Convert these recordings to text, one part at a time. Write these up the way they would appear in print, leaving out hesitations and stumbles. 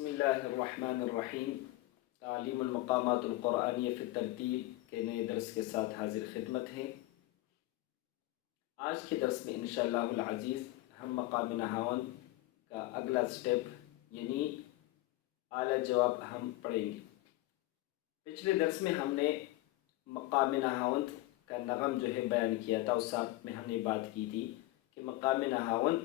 बिस्मिल्लाहिर्रहमानिर्रहीम। तालीमुल मक़ामातुल क़ुरआनिया फ़ी तरतील के नए दर्स के साथ हाजिर खिदमत हैं। आज के दर्स में इंशाअल्लाहुल अज़ीज़ हम मक़ाम नहावन का अगला स्टेप यानी आला जवाब हम पढ़ेंगे। पिछले दर्स में हमने मक़ाम नहावन का नग़म जो है बयान किया था, उस साथ में हमने बात की थी कि मक़ाम नहावन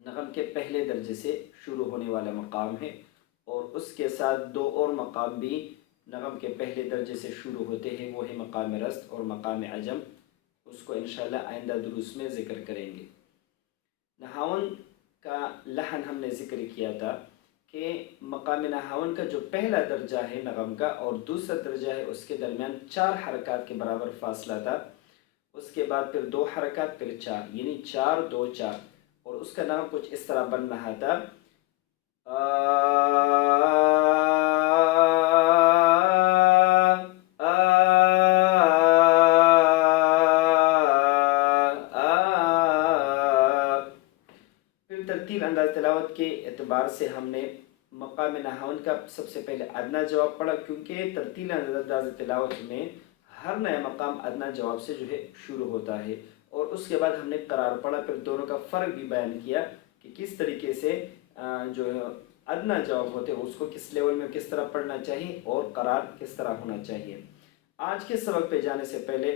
नग़म के पहले दर्जे से शुरू होने वाला मक़ाम है और उसके साथ दो और मक़ाम भी नग़म के पहले दर्जे से शुरू होते हैं, वो है मक़ाम रस्त और मक़ाम अजम। उसको इंशाअल्लाह आइंदा दुरूस में ज़िक्र करेंगे। नहावन का लहन हमने ज़िक्र किया था कि मक़ाम नहावन का जो पहला दर्जा है नग़म का और दूसरा दर्जा है उसके दरमियान 4 हरकत के बराबर फ़ासला था। उसके बाद फिर 2 हरकत, फिर 4 यानी 4 2 4 और उसका नाम कुछ इस तरह बन रहा था। फिर तरतील अंदाज तिलावत के एतबार से हमने मक़ाम नहावन का सबसे पहले अदना जवाब पढ़ा, क्योंकि तरतील अंदाज तिलावत में हर नया मक़ाम अदना जवाब से जो है शुरू होता है। और उसके बाद हमने करार पढ़ा, फिर दोनों का फ़र्क भी बयान किया कि किस तरीके से जो अदना जवाब होते हैं उसको किस लेवल में किस तरह पढ़ना चाहिए और करार किस तरह होना चाहिए। आज के सबक पे जाने से पहले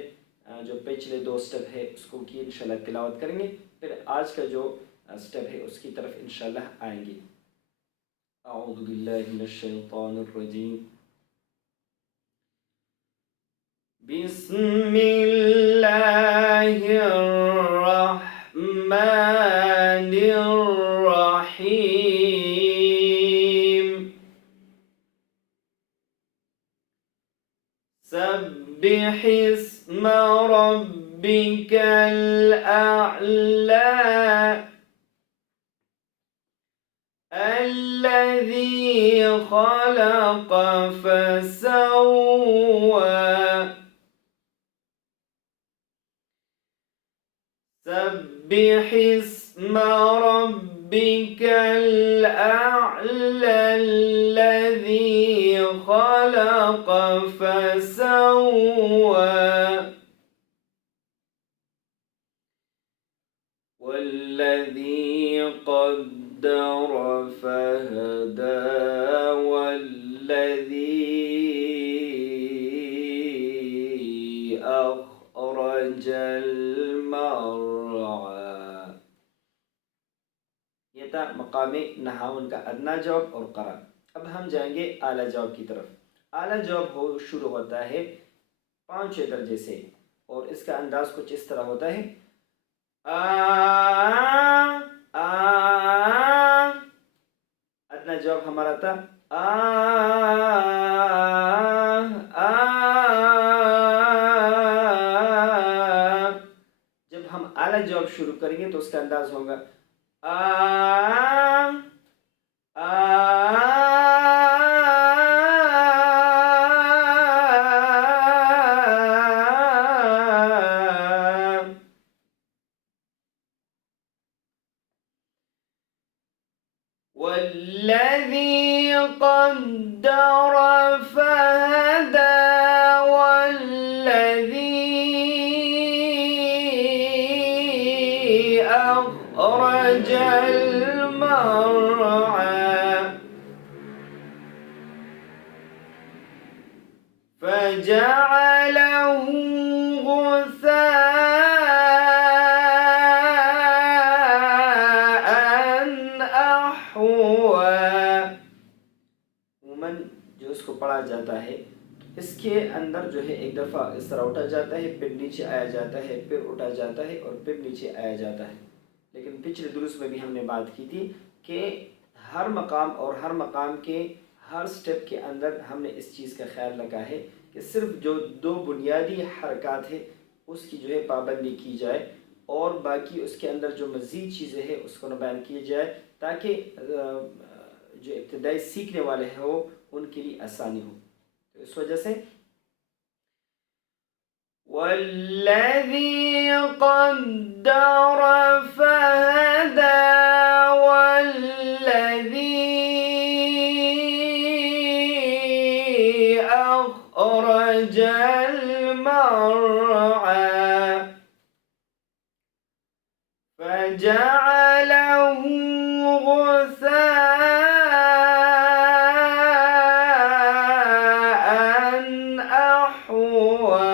जो पिछले 2 स्टेप है उसको की इंशाल्लाह तिलावत करेंगे, फिर आज का जो स्टेप है उसकी तरफ इंशाल्लाह आएंगे। अऊज़ु बिल्लाहि मिनश शैतानिर रजीम। बिस्मिल्लाहिर्रहमानिर्रहीम। सब्बिहिस्म रब्बिकल अअला अल्लज़ी खलक़ फसव्वा। सब्बिहिस्म रब्बिकल अअला अल्लज़ी खलक़ फसव्वा वल्लज़ी क़द्दर फहदा वल्लज़ी अख़रजल मरअा। ये था मक़ाम नहावन का अदना जवाब और करार। अब हम जाएंगे आला जवाब की तरफ। आला जवाब शुरू होता है 5वें दर्जे से और इसका अंदाज कुछ इस तरह होता है। अदना जवाब हमारा था जब हम आला जवाब शुरू करेंगे तो उसका अंदाज होगा वल्लज़ी क़द्दर फहदा वल्लज़ी अख़रजल मरअा फजअलहु गुसाअन अहवा। जो इसको पढ़ा जाता है इसके अंदर जो है एक दफ़ा इस तरह उठा जाता है, फिर नीचे आया जाता है, फिर उठा जाता है और फिर नीचे आया जाता है। लेकिन पिछले दुरुस में भी हमने बात की थी कि हर मकाम और हर मकाम के हर स्टेप के अंदर हमने इस चीज़ का ख्याल रखा है कि सिर्फ जो 2 बुनियादी हरकत है उसकी जो है पाबंदी की जाए और बाकी उसके अंदर जो मज़ीद चीज़ें हैं उसको न बयान किया जाए, ताकि जो इब्तिदाई सीखने वाले हैं वो उनके लिए आसानी हो। तो इस वजह से वल्लज़ी क़द्दर फहदा वल्लज़ी المرعى فجعله غثاء أحوى।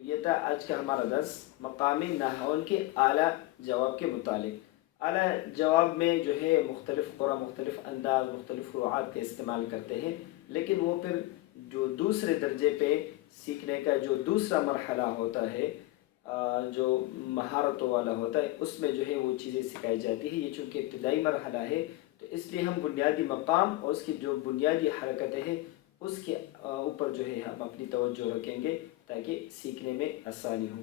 ये था आज का हमारा दर्स मकामी नहवन के आला जवाब के मुतालिक। आला जवाब में जो है मुख्तलिफ़ क़ुरा मुख्तलिफ़ अंदाज़ मुख्तलिफ़ फ़ुरूआत के इस्तेमाल करते हैं, लेकिन वो फिर जो दूसरे दर्जे पे सीखने का जो दूसरा मरहला होता है, जो महारतों वाला होता है, उसमें जो है वो चीज़ें सिखाई जाती है। ये चूँकि इब्तदाई मरहला है तो इसलिए हम बुनियादी मकाम और उसकी जो बुनियादी हरकतें हैं उसके ऊपर जो है हम अपनी तवज्जो रखेंगे ताकि सीखने में आसानी हो।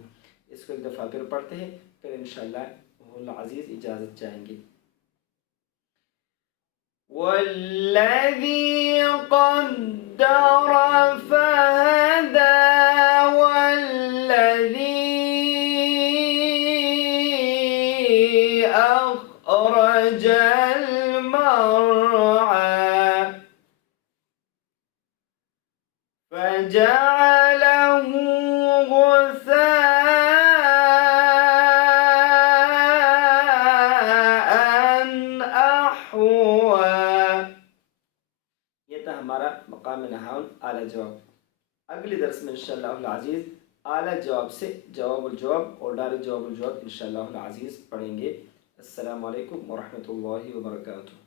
इसको एक दफ़ा फिर पढ़ते हैं, फिर इंशाअल्लाह अज़ीज़ इजाज़त चाहेंगे। वल्लज़ी क़द्दर फ़हदा वल्लज़ी अख़रजल मरअा फजअलहु गुसाअन अहवा। ये था हमारा मकाम नहावन आला जवाब। अगले दर्स में इंशाअल्लाह अज़ीज़ आला जवाब से जवाबुल जवाब और डायरेक्ट जवाबुल जवाब इंशाअल्लाह अज़ीज़ पढ़ेंगे। अस्सलामु अलैकुम व रहमतुल्लाहि व बरकातुहू।